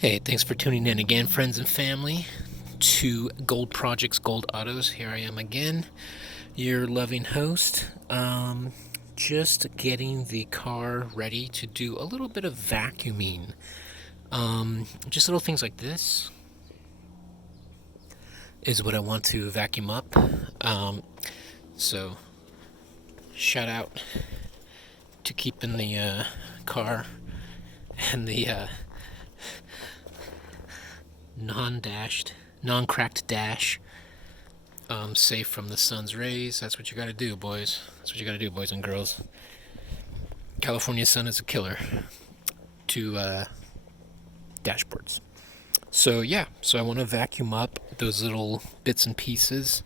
Hey, thanks for tuning in again, friends and family, to Gold Projects, Gold Autos. Here I am again, your loving host. Just getting the car ready to do a little bit of vacuuming. Just little things like this is what I want to vacuum up. So, shout out to keeping the car and the non-cracked dash safe from the sun's rays. That's what you gotta do, boys. That's what you gotta do, boys and girls. California sun is a killer to dashboards. So yeah, so I want to vacuum up those little bits and pieces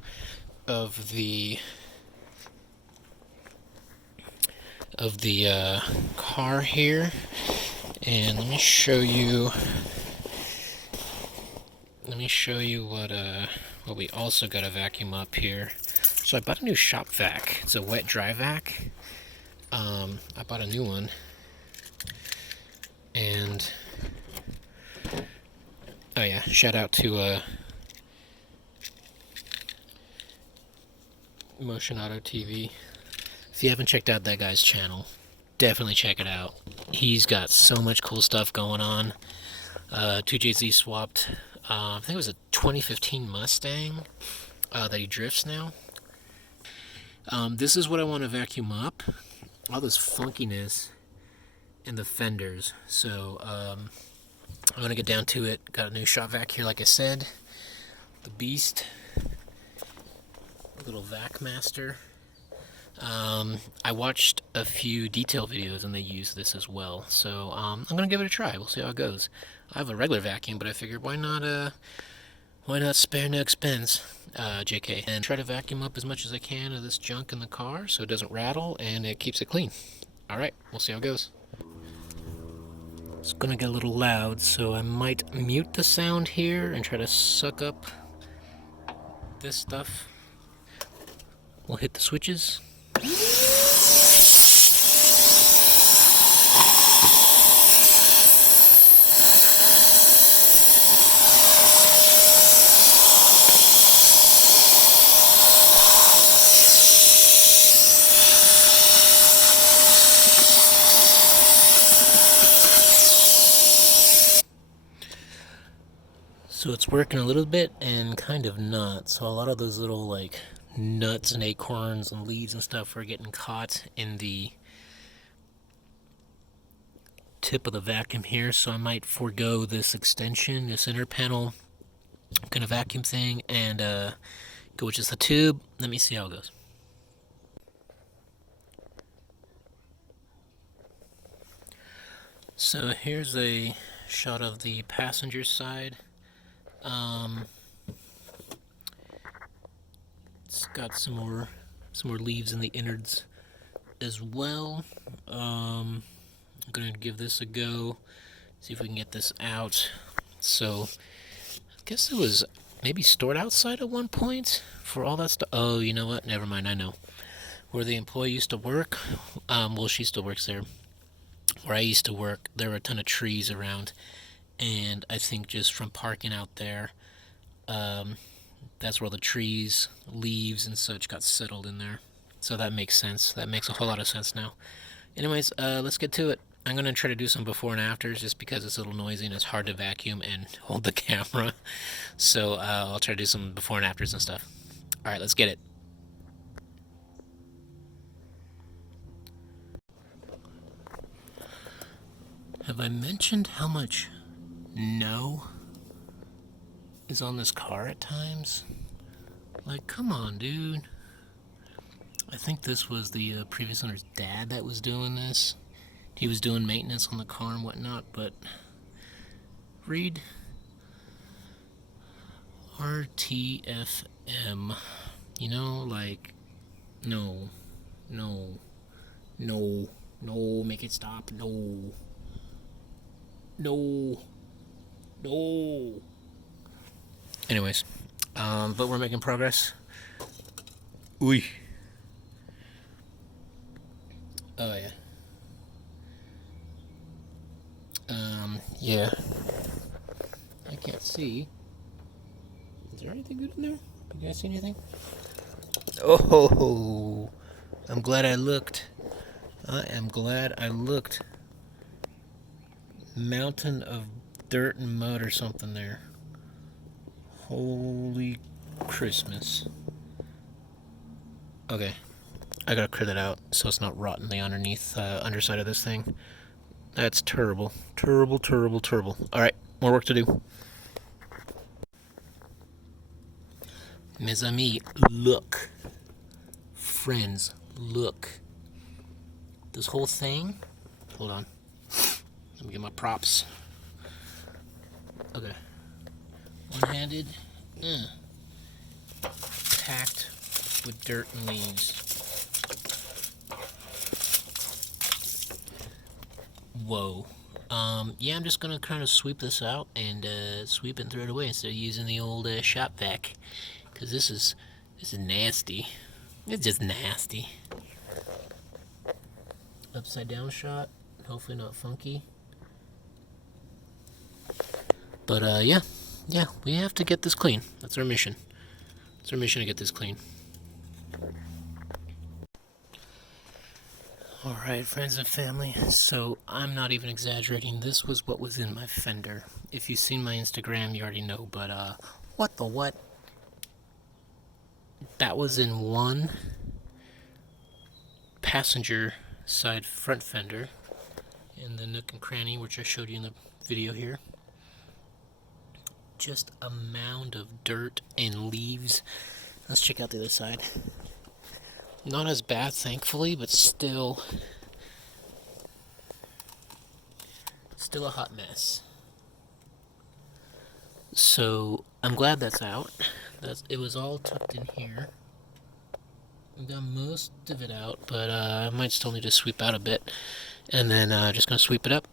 of the car here, and let me show you. What we also got to vacuum up here. So I bought a new shop vac. It's a wet dry vac. I bought a new one, and oh yeah, shout out to Motion Auto TV. If you haven't checked out that guy's channel, definitely check it out. He's got so much cool stuff going on. 2JZ swapped, I think it was a 2015 Mustang that he drifts now. This is what I want to vacuum up. All this funkiness in the fenders. So I'm going to get down to it. Got a new shop vac here, like I said. The Beast. Little vac master. I watched a few detail videos and they use this as well. So I'm going to give it a try. We'll see how it goes. I have a regular vacuum, but I figured why not spare no expense, JK, and try to vacuum up as much as I can of this junk in the car so it doesn't rattle and it keeps it clean. Alright, we'll see how it goes. It's gonna get a little loud, so I might mute the sound here and try to suck up this stuff. We'll hit the switches. So it's working a little bit and kind of not. So a lot of those little like nuts and acorns and leaves and stuff are getting caught in the tip of the vacuum here. So I might forego this extension, this inner panel kind of vacuum thing, and go with just a tube. Let me see how it goes. So here's a shot of the passenger side. It's got some more leaves in the innards as well. I'm gonna give this a go, see if we can get this out. So I guess it was maybe stored outside at one point for all that stuff. Oh, you know what? Never mind. I know where the employee used to work. Well, she still works there. Where I used to work, there were a ton of trees around, and I think just from parking out there, that's where the trees, leaves, and such got settled in there. So that makes sense. That makes a whole lot of sense now. Anyways, let's get to it. I'm going to try to do some before and afters just because it's a little noisy and it's hard to vacuum and hold the camera. So I'll try to do some before and afters and stuff. Alright, let's get it. Have I mentioned how much no is on this car at times? Like, come on, dude. I think this was the previous owner's dad that was doing this. He was doing maintenance on the car and whatnot, but read RTFM. You know, like, no, no, no, no, make it stop, no, no, no. Anyways, but we're making progress. Ooh. Oh yeah. Yeah. can't see. Is there anything good in there? You guys see anything? Oh, I'm glad I looked. I am glad I looked. Mountain of dirt and mud or something there. Holy Christmas. Okay, I gotta clear that out so it's not rotting the underside of this thing. That's terrible. Terrible, terrible, terrible. Alright, more work to do. Mes amis, look. Friends, look. This whole thing. Hold on. Let me get my props. Okay. One-handed. Packed with dirt and leaves. Whoa. Yeah, I'm just gonna kind of sweep this out and sweep it and throw it away instead of using the old shop vac, because this is nasty. It's just nasty. Upside down shot. Hopefully not funky. But yeah, we have to get this clean. That's our mission. It's our mission to get this clean. Alright, friends and family, so I'm not even exaggerating. This was what was in my fender. If you've seen my Instagram, you already know, but what the what? That was in one passenger side front fender in the nook and cranny, which I showed you in the video here. Just a mound of dirt and leaves. Let's check out the other side. Not as bad, thankfully, but still a hot mess. So I'm glad that's out. It was all tucked in here. I got most of it out, but I might still need to sweep out a bit, and then just gonna sweep it up.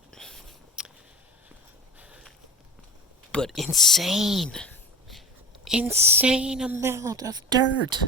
But insane amount of dirt.